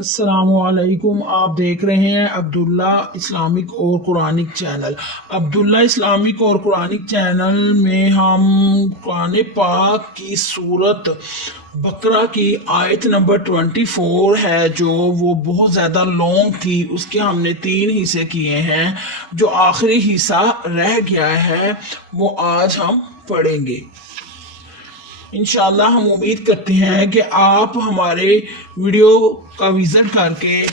अस्सलामुअलैकुम। आप देख रहे हैं अब्दुल्ला इस्लामिक और कुरानिक चैनल। अब्दुल्ला इस्लामिक और कुरानिक चैनल में हम कुरान पाक की सूरत बकरा की आयत नंबर 24 है, जो वो बहुत ज़्यादा लॉन्ग थी, उसके हमने 3 हिस्से किए हैं। जो आखिरी हिस्सा रह गया है वो आज हम पढ़ेंगे इंशाल्लाह। हम उम्मीद करते हैं कि आप हमारे वीडियो का विज़िट करके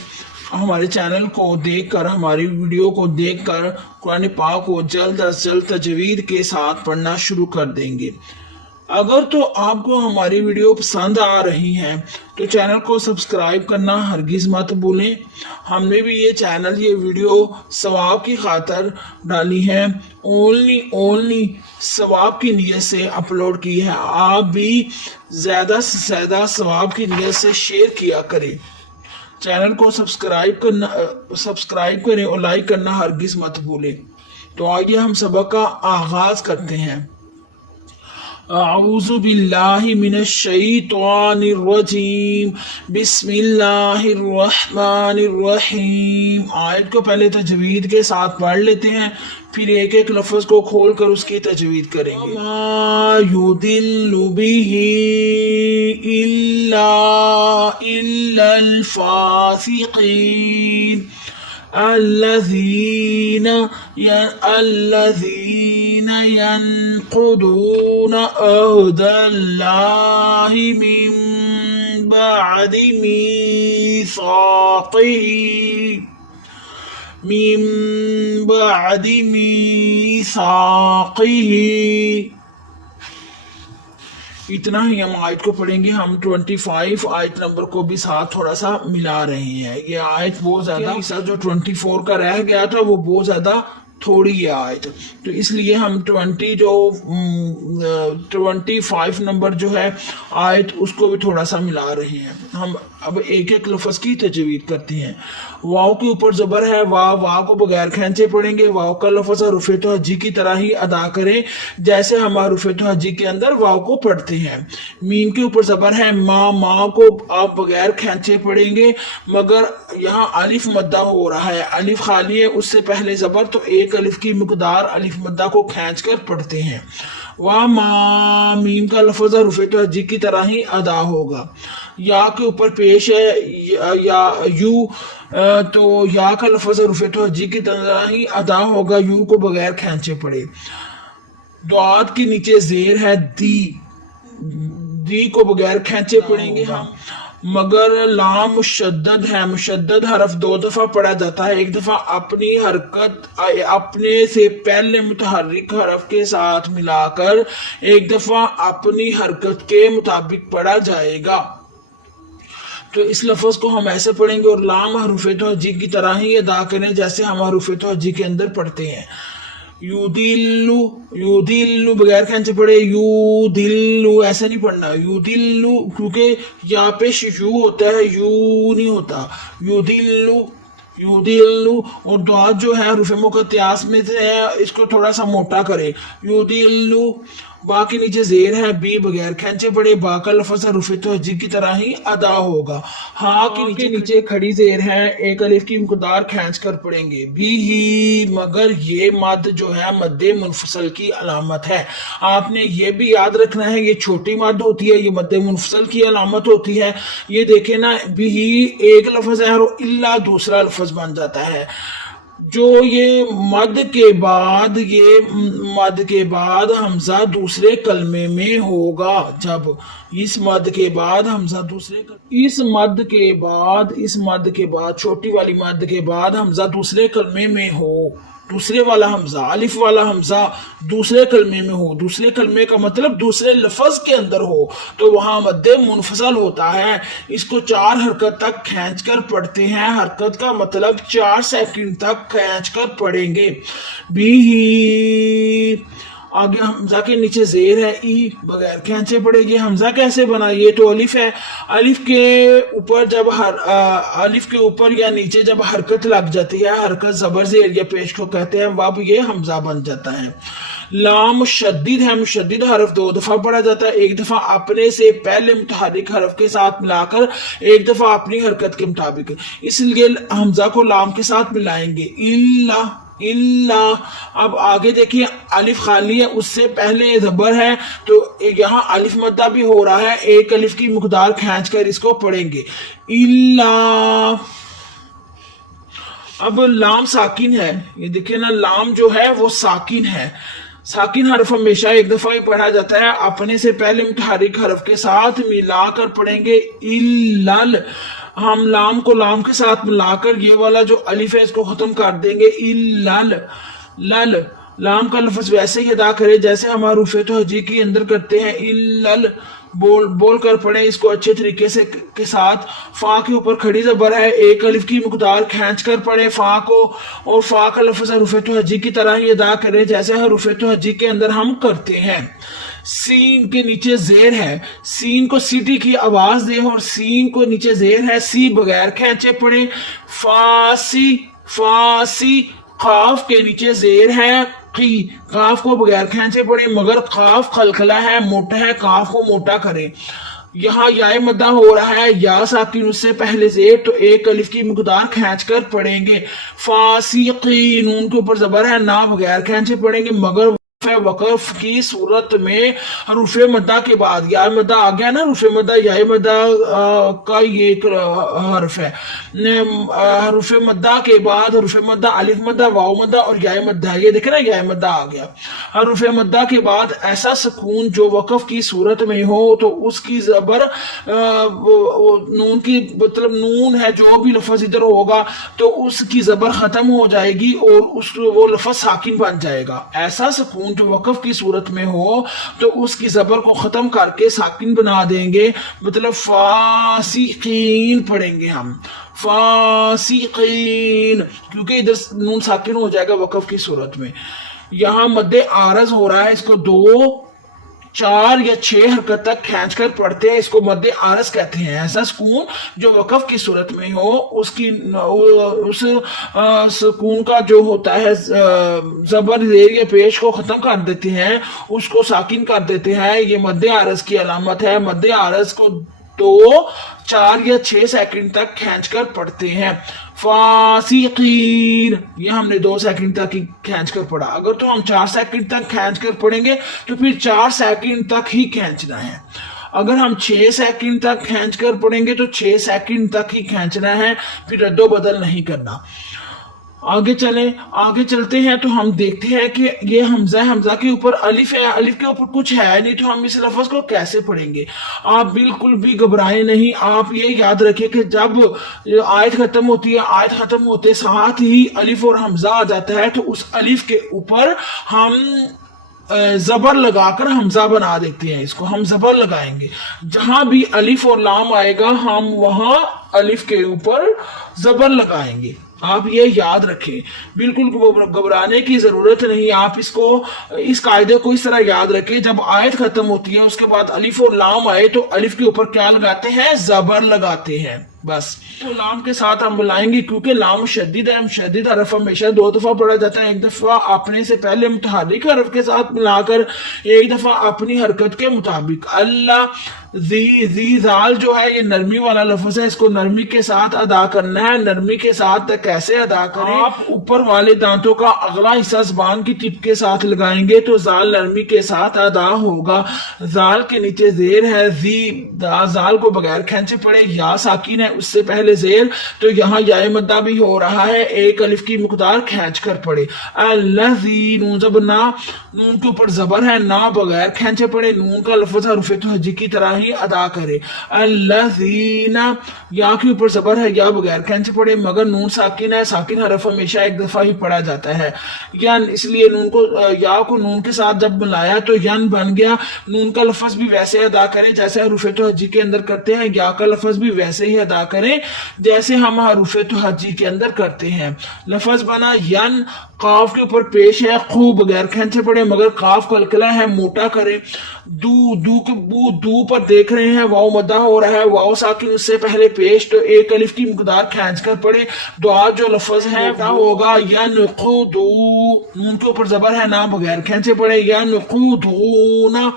हमारे चैनल को देखकर, हमारी वीडियो को देखकर कुरान पाक को जल्द अज जल्द तजवीद के साथ पढ़ना शुरू कर देंगे। अगर तो आपको हमारी वीडियो पसंद आ रही हैं तो चैनल को सब्सक्राइब करना हरगिज़ मत भूलें। हमने भी ये वीडियो सवाब की खातर डाली है, ओनली सवाब की नीयत से अपलोड की है। आप भी ज़्यादा से ज़्यादा सवाब की नीयत से शेयर किया करें। चैनल को सब्सक्राइब करें और लाइक करना हरगिज़ मत भूलें। तो आइए हम सबक का आगाज़ करते हैं। अऊज़ु बिल्लाहि मिनश शैतानिर रजीम, बिस्मिल्लाहिर रहमानिर रहीम। आयत को पहले तजवीद के साथ पढ़ लेते हैं, फिर एक एक लफ्ज़ को खोल कर उसकी तजवीद करेंगे। मा युदिल्लु बिही इल्लल फासिकीन الذين ينقضون عهد الله من بعد ميثاقه इतना ही हम आयत को पढ़ेंगे। हम 25 आयत नंबर को भी साथ थोड़ा सा मिला रहे हैं। ये आयत बहुत ज़्यादा हिस्सा जो 24 का रह गया था वो बहुत ज़्यादा थोड़ी है आयत, तो इसलिए हम 25 नंबर जो है आयत उसको भी थोड़ा सा मिला रहे हैं। हम अब एक एक लफ्ज़ की तजवीद करते हैं। वाव के ऊपर ज़बर है, वाव को बगैर खींचे पढ़ेंगे। वाव का लफ्ज़ हरूफ़ तहज्जी की तरह ही अदा करें जैसे हम हरूफ़ तहज्जी के अंदर वाव को पढ़ते हैं। मीम के ऊपर ज़बर है, माँ को आप बगैर खींचे पढ़ेंगे, मगर यहाँ अलिफ मद्दा हो रहा है, अलिफ खाली है, उससे पहले ज़बर, तो एक अलिफ की मिक़दार अलिफ मद्दा को खींच कर पढ़ते हैं। वा मा, मीम का लफ्ज़ हरूफ़ तहज्जी की तरह ही अदा होगा। या के ऊपर पेश है या यू, तो या का लफ्ज़ हरूफ़ तहज्जी की तरह ही अदा होगा, यू को बगैर खींचे पड़े। दाद के नीचे ज़ेर है, दी को बगैर खींचे पढ़ेंगे हम, मगर लाम मुशद्दद है। मुशद्दद हरफ 2 दफ़ा पढ़ा जाता है, एक दफ़ा अपनी हरकत अपने से पहले मुतहर्रिक हरफ के साथ मिलाकर, एक दफ़ा अपनी हरकत के मुताबिक पढ़ा जाएगा। तो इस लफ्ज़ को हम ऐसे पढ़ेंगे और लाम हरूफ़ तहज्जी की तरह ही अदा करें जैसे हम हरूफ़ तहज्जी के अंदर पढ़ते हैं। यूदिल्लु बगैर खींचे पढ़े, यूदिल्लु ऐसे नहीं पढ़ना, यूदिल्लु, क्योंकि यहाँ पे यू होता है, यू नहीं होता। यूदिल्लु और दुआ जो है हरूफ़ मुक़त्तआत में से है, इसको थोड़ा सा मोटा करे। यूदिल्लु, बा के नीचे ज़ेर है, बी बगैर खींचे पड़े, बा का लफ्ज़ हरूफ़ तहज्जी की तरह ही अदा होगा। हा के नीचे खड़ी ज़ेर है, एक अलिफ की मिक़दार खींच कर पढ़ेंगे। बी ही, मगर ये मद जो है मद्दे मुनफसल की अलामत है। आपने ये भी याद रखना है, ये छोटी मद होती है, ये मद्दे मुनफसल की अलामत होती है। ये देखे ना, बी ही एक लफ्ज़ है और इल्ला दूसरा लफ्ज़ बन जाता है। जो ये मद के बाद हमजा दूसरे कलमे में होगा, जब इस मद के बाद हमजा इस मद के बाद छोटी वाली मद के बाद हमजा दूसरे कलमे में हो, दूसरे वाला हमजा अलिफ वाला हमजा दूसरे कलमे में हो, दूसरे कलमे का मतलब दूसरे लफ्ज़ के अंदर हो, तो वहाँ मद्दे मुनफसल होता है। इसको 4 हरकत तक खींच कर पढ़ते हैं। हरकत का मतलब 4 सेकंड तक खींच कर पढ़ेंगे। बी ही, आगे हमजा के नीचे ज़ेर है, ई बगैर खींचे पड़ेगी। हमजा कैसे बना, ये तो अलिफ है, अलिफ के ऊपर जब अलिफ के ऊपर या नीचे जब हरकत लग जाती है, हरकत ज़बर ज़ेर या पेश को कहते हैं, अब ये हमजा बन जाता है। لام مشدد ہے، مشدد حرف 2 دفعہ پڑھا جاتا ہے، ایک دفعہ اپنے سے پہلے متحرک حرف کے ساتھ ملا کر، ایک دفعہ اپنی حرکت کے مطابق، اس لیے حمزہ کو لام کے ساتھ ملائیں گے، اللہ۔ اب آگے دیکھیے الف خالی ہے، اس سے پہلے زبر ہے تو یہاں الف مدہ بھی ہو رہا ہے، ایک الف کی مقدار کھینچ کر اس کو پڑھیں گے، اللہ۔ اب لام ساکن ہے، یہ دیکھیں نا لام جو ہے وہ ساکن ہے، ساکن حرف ہمیشہ ایک دفعہ ہی پڑھا جاتا ہے، اپنے سے پہلے متحرک حرف کے ساتھ ملا کر پڑھیں گے، الل۔ ہم لام کو لام کے ساتھ ملا کر یہ والا جو الف ہے اس کو ختم کر دیں گے، الل لل۔ لام کا لفظ ویسے ہی ادا کرے جیسے ہم حروف توجیہ کے اندر کرتے ہیں، الل بول کر پڑھیں اس کو اچھے طریقے سے کے ساتھ۔ فا کے اوپر کھڑی زبر ہے، ایک الف کی مقدار کھینچ کر پڑھیں فا کو، اور فا کا لفظ حروف توجیہ کی طرح ہی ادا کریں جیسے حروف توجیہ کے اندر ہم کرتے ہیں۔ سین کے نیچے زیر ہے، سین کو سیٹی کی آواز دیں اور سین کو نیچے زیر ہے، سی بغیر کھینچے پڑھیں، فاسی فاسی۔ قاف کے نیچے زیر ہے، قی، قاف کو بغیر کھینچے پڑھیں، مگر قاف خلخلہ ہے، موٹا ہے، قاف کو موٹا کریں۔ یہاں یا مدہ ہو رہا ہے، یا ساکن اس سے پہلے زیر تو ایک الف کی مقدار کھینچ کر پڑھیں گے، فاسقی، نون کے اوپر زبر ہے، نہ بغیر کھینچے پڑھیں گے، مگر وقف کی صورت میں حروف مدہ کے بعد یا مدہ آ گیا نا، حروف مدہ یا مدہ کا یہ ایک حرف ہے، حروف مدہ کے بعد حروف مدہ الف مدہ واو مدہ اور یا مدہ، یہ دیکھیں نا یا مدہ آ گیا۔ حروف مدہ کے بعد ایسا سکون جو وقف کی صورت میں ہو تو اس کی زبر نون کی مطلب نون ہے، جو بھی لفظ ادھر ہوگا تو اس کی زبر ختم ہو جائے گی اور وہ لفظ ساکن بن جائے گا۔ ایسا سکون جو وقف کی صورت میں ہو تو اس کی زبر کو ختم کر کے ساکن بنا دیں گے، مطلب فاسقین پڑھیں گے ہم، فاسقین، کیونکہ ادھر نون ساکن ہو جائے گا وقف کی صورت میں۔ یہاں مد عارض ہو رہا ہے، اس کو 2 4 یا 6 حرکت تک کھینچ کر پڑھتے ہیں، اس کو مد عارض کہتے ہیں۔ ایسا سکون جو وقف کی صورت میں ہو اس سکون کا جو ہوتا ہے زبر زیر یا پیش کو ختم کر دیتے ہیں، اس کو ساکن کر دیتے ہیں، یہ مد عارض کی علامت ہے۔ مد عارض کو 2 4 یا 6 سیکنڈ تک کھینچ کر پڑھتے ہیں، فاسقین، یہ ہم نے 2 سیکنڈ تک ہی کھینچ کر پڑھا، اگر تو ہم 4 سیکنڈ تک کھینچ کر پڑھیں گے تو پھر 4 سیکنڈ تک ہی کھینچنا ہے، اگر ہم 6 سیکنڈ تک کھینچ کر پڑھیں گے تو 6 سیکنڈ تک ہی کھینچنا ہے، پھر رد و بدل نہیں کرنا۔ آگے چلتے ہیں تو ہم دیکھتے ہیں کہ یہ حمزہ کے اوپر الف ہے، الف کے اوپر کچھ ہے نہیں تو ہم اس لفظ کو کیسے پڑھیں گے۔ آپ بالکل بھی گھبرائیں نہیں، آپ یہ یاد رکھیں کہ جب آیت ختم ہوتی ہے، آیت ختم ہوتے ساتھ ہی الف اور حمزہ آ جاتا ہے تو اس الف کے اوپر ہم زبر لگا کر حمزہ بنا دیتے ہیں، اس کو ہم زبر لگائیں گے، جہاں بھی الف اور لام آئے گا ہم وہاں الف کے اوپر زبر لگائیں گے، آپ یہ یاد رکھیں، بالکل گھبرانے کی ضرورت نہیں۔ آپ اس قاعدے کو اس طرح یاد رکھیں، جب آیت ختم ہوتی ہے اس کے بعد الف اور لام آئے تو الف کے اوپر کیا لگاتے ہیں؟ زبر لگاتے ہیں، بس۔ تو لام کے ساتھ ہم بلائیں گے کیونکہ لام مشدد ہے، مشدد حرف ہمیشہ 2 دفعہ پڑھا جاتا ہے، ایک دفعہ اپنے سے پہلے متحرک حرف کے ساتھ ملا کر، ایک دفعہ اپنی حرکت کے مطابق۔ اللہ زال جو ہے یہ نرمی والا لفظ ہے، اس کو نرمی کے ساتھ ادا کرنا ہے۔ نرمی کے ساتھ کیسے ادا کریں؟ آپ اوپر والے دانتوں کا اگلا حصہ زبان کی ٹپ کے ساتھ لگائیں گے تو زال نرمی کے ساتھ ادا ہوگا۔ زال کے نیچے زیر ہے، زال کو بغیر کھینچے پڑے، یا ساکن ہے اس سے پہلے زیر تو یہاں یا مدہ بھی ہو رہا ہے، ایک الف کی مقدار کھینچ کر پڑے۔ الذی، نون زبر نہ، نون کے اوپر زبر ہے، نہ بغیر کھینچے پڑے، نون کا لفظ حرف توجیہ کی طرح ہی ادا کرے۔ الذین، یا کے اوپر زبر ہے، یا بغیر کھینچے پڑے، مگر نون ساکن ہے، ساکن حرف ہمیشہ ایک دفعہ ہی پڑھا جاتا ہے۔ ین، اس لیے یا کو نون کے ساتھ جب ملایا تو ین بن گیا۔ نون کا لفظ بھی ویسے ادا کریں جیسے حروف توجیہ کے اندر کرتے ہیں، یا کا لفظ بھی ویسے ہی ادا کریں جیسے ہم حروف توجیہ کے اندر کرتے ہیں۔ لفظ بنا ین، قاف کے اوپر پیش ہے، خوب بغیر کھینچے پڑے، مگر قاف قلقلہ ہے، موٹا کرے۔ دو پر देख रहे हैं वाव मद्दा हो रहा है, वाव साकिन उससे पहले पेश, तो एक अलिफ की मकदार खींच कर पढ़े। दुआ जो लफ्ज है क्या होगा, यनकुदू, नून के ऊपर जबर है ना, बगैर खींचे पड़े, यनकुदूना।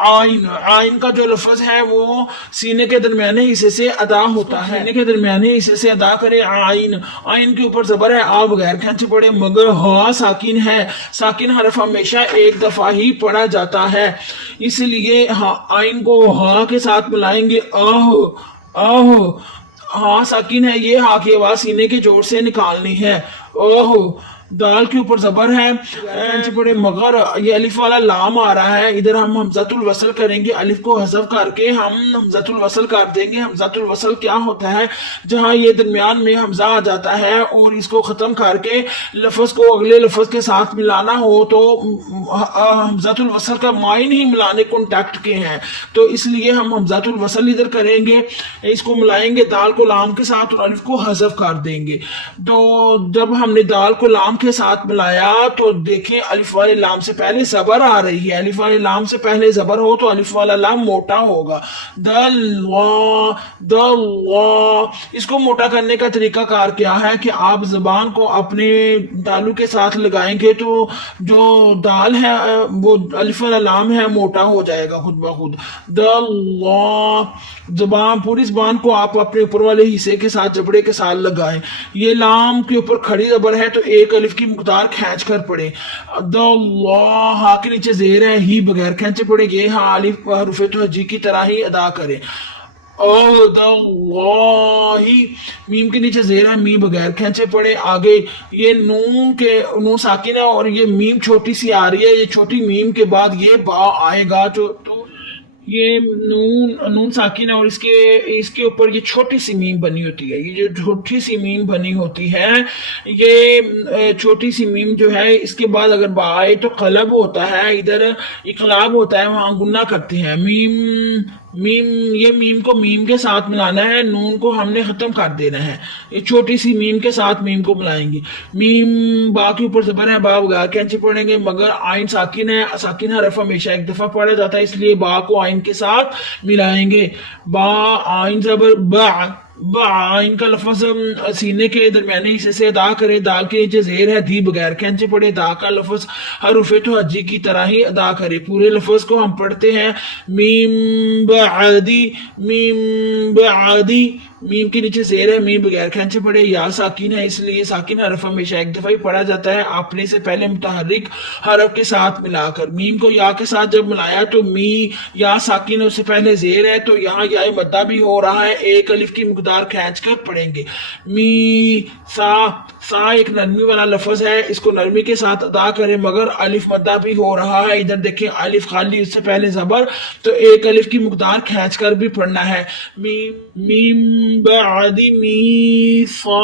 आइन, आइन का जो लफ्ज है वो सीने के दरमियाने हिस्से से अदा होता है, सीने के दरमियाने हिस्से से अदा करे। आइन, आइन के ऊपर जबर है, आ बगैर खींचे पड़े, मगर हा साकिन है, साकिन हरफ हमेशा एक दफा ही पढ़ा जाता है, इसलिए आइन को हा के साथ मिलाएंगे। आह, आह, हा साकिन है, ये हा की आवाज सीने के जोर से निकालनी है। ओह, दाल के ऊपर जबर है, पड़े, मगर ये अलिफ वाला लाम आ रहा है, इधर हम हमज़तुल वसल करेंगे, अलिफ को हज़फ करके हम हमज़तुल वसल कर देंगे। हमज़तुल वसल क्या होता है, जहाँ ये दरमियान में हमजा आ जाता है और इसको ख़त्म करके लफ्ज़ को अगले लफ्ज़ के साथ मिलाना हो, तो हमज़तुल वसल का मायन ही मिलाने कॉन्टैक्ट के हैं, तो इसलिए हम हमज़तुल वसल इधर करेंगे, इसको मिलाएंगे दाल को लाम के साथ और अलिफ को हज़फ कर देंगे। तो जब हमने दाल को लाम के साथ मिलाया तो देखें अलिफ वाले लाम से पहले जबर आ रही है, अलिफ वाले लाम से पहले जबर हो तो अलिफ वाला लाम मोटा होगा। दल्वा, दल्वा, इसको मोटा करने का तरीका कार क्या है कि आप जबान को अपने दालू के साथ लगाएंगे तो जो दाल है वो अलिफ वाला लाम है मोटा हो जाएगा खुद ब खुद। दल्वा, जबान, पूरी जबान को आप अपने ऊपर वाले हिस्से के साथ जबड़े के साथ लगाएं। ये लाम के ऊपर खड़ी जबर है तो एक अलिफ की मकदार खींच कर पड़े। हा के नीचे जेर है, ही बगैर खींचे पड़े, ये हाँ अलिफ हरूफ तहज्जी की तरह ही अदा करे। मीम के नीचे जेर है, मी बगैर खींचे पड़े। आगे ये नून साकिन है और ये मीम छोटी सी आ रही है, ये छोटी मीम के बाद ये बा आएगा, तो ये नून साकिन है और इसके ऊपर ये छोटी सी मीम बनी होती है। ये जो छोटी सी मीम बनी होती है, ये छोटी सी मीम जो है, इसके बाद अगर बा आए तो कलब होता है, इधर इकलाब होता है, वहां गुन्ना करते हैं। ये मीम को मीम के साथ मिलाना है, नून को हमने खत्म कर देना है, ये छोटी सी मीम के साथ मीम को मिलाएंगे। मीम बा के ऊपर जबर है, बा बगैर कैंचे पढ़ेंगे, मगर आइन साकिन है, साकिन हरफ हमेशा एक दफा पढ़ा जाता है, इसलिए बा को आइन के साथ मिलाएंगे। बा आइन जबर बा, आइन का लफ्ज सीने के दरमियाने हिस्से से अदा करे, दाल के नीचे जेर है, दी बगैर खींचे पड़े, दा का लफ्ज हरूफ तहज्जी की तरह ही अदा करे। पूरे लफ्ज को हम पढ़ते हैं, मीम बआदी, मीम बआदी, मीम के नीचे जेर है, मीम बगैर खींचे पड़े, या साकिन है, इसलिए साकिन हरफ हमेशा एक दफा ही पढ़ा जाता है, आपने से पहले मुतहर्रिक हरफ के साथ मिलाकर। मीम को या के साथ जब मिलाया तो मी, या साकिन उससे पहले जेर है तो यहाँ या मद्दा भी हो रहा है, एक अलिफ की मकदार खींच कर पढ़ेंगे। मी सा एक नरमी वाला लफ्ज है, इसको नरमी के साथ अदा करें, मगर अलिफ मद्दा भी हो रहा है, इधर देखें अलिफ खाली, उससे पहले जबर, तो एक अलिफ की मकदार खींच कर भी पढ़ना है। मीम बादी मी सा,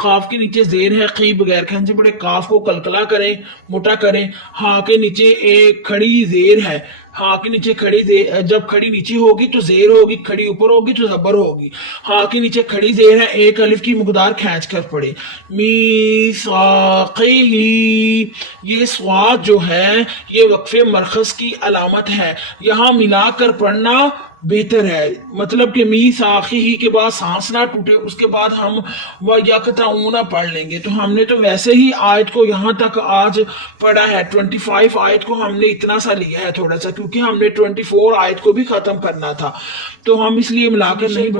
काफ के नीचे जेर है, खी बगैर खींचे पड़े, काफ को कलकला करें, मोटा करें। हा के नीचे एक खड़ी जेर है, हा के नीचे खड़ी जेर, जब खड़ी नीचे होगी तो जेर होगी, खड़ी ऊपर होगी तो जबर होगी। हा के नीचे खड़ी जेर है, एक अलिफ की मकदार खींच कर पड़े। मी साक़ी, ये स्वाद जो है ये वक्फे मरकज की अलामत है, यहाँ मिलाकर पढ़ना बेहतर है, मतलब कि मी साखी ही के बाद सांस ना टूटे, उसके बाद हम व यकताऊना पढ़ लेंगे। तो हमने तो वैसे ही आयत को यहाँ तक आज पढ़ा है, 25 आयत को हमने इतना सा लिया है थोड़ा सा, क्योंकि हमने 24 आयत को भी खत्म करना था, तो हम इसलिए मिलाकर नहीं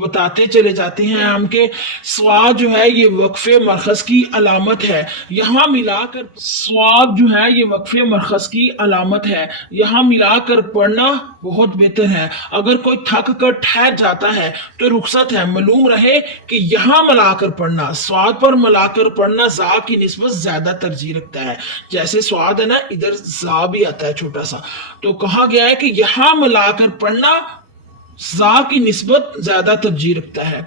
बताते चले जाते हैं हम के स्वाद जो है ये वक्फे मरकज की अलामत है, यहाँ मिलाकर स्वाद जो है ये वक्फे मरकज की अलामत है, यहाँ मिलाकर पढ़ना बहुत बेहतर है। अगर कोई थक कर ठहर जाता है तो रुखसत है, मालूम रहे कि यहाँ मिलाकर पढ़ना, स्वाद पर मिलाकर पढ़ना जा की निस्बत ज्यादा तरजीह रखता है। जैसे स्वाद है ना, इधर जा भी आता है छोटा सा, तो कहा गया है कि यहाँ मिलाकर पढ़ना زا کی نسبت زیادہ ترجیح رکھتا ہے۔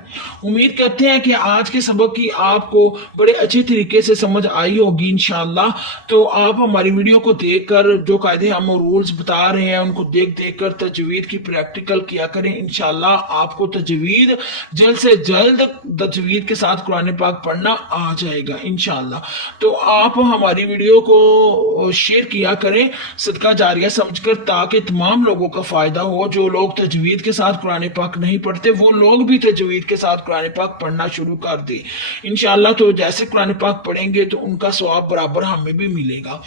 امید کرتے ہیں کہ آج کے سبق کی آپ کو بڑے اچھے طریقے سے سمجھ آئی ہوگی انشاءاللہ۔ تو آپ ہماری ویڈیو کو دیکھ کر جو قاعدے ہم رولز بتا رہے ہیں ان کو دیکھ کر تجوید کی پریکٹیکل کیا کریں، انشاءاللہ آپ کو تجوید جلد سے جلد تجوید کے ساتھ قرآن پاک پڑھنا آ جائے گا انشاءاللہ۔ تو آپ ہماری ویڈیو کو شیئر کیا کریں صدقہ جاریہ سمجھ کر، تاکہ تمام لوگوں کا فائدہ ہو۔ جو لوگ تجوید کے ساتھ قرآن پاک نہیں پڑھتے وہ لوگ بھی تجوید کے ساتھ قرآن پاک پڑھنا شروع کر دیں انشاءاللہ۔ تو جیسے قرآن پاک پڑھیں گے تو ان کا ثواب برابر ہمیں بھی ملے گا۔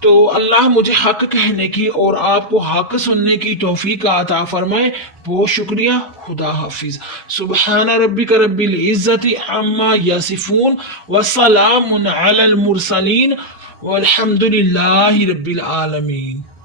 تو اللہ مجھے حق کہنے کی اور آپ کو حق سننے کی توفیق عطا فرمائے۔ بہت شکریہ۔ خدا حافظ۔ سبحان ربک رب العزت عما یصفون وسلام علی المرسلین والحمد للہ رب العالمین۔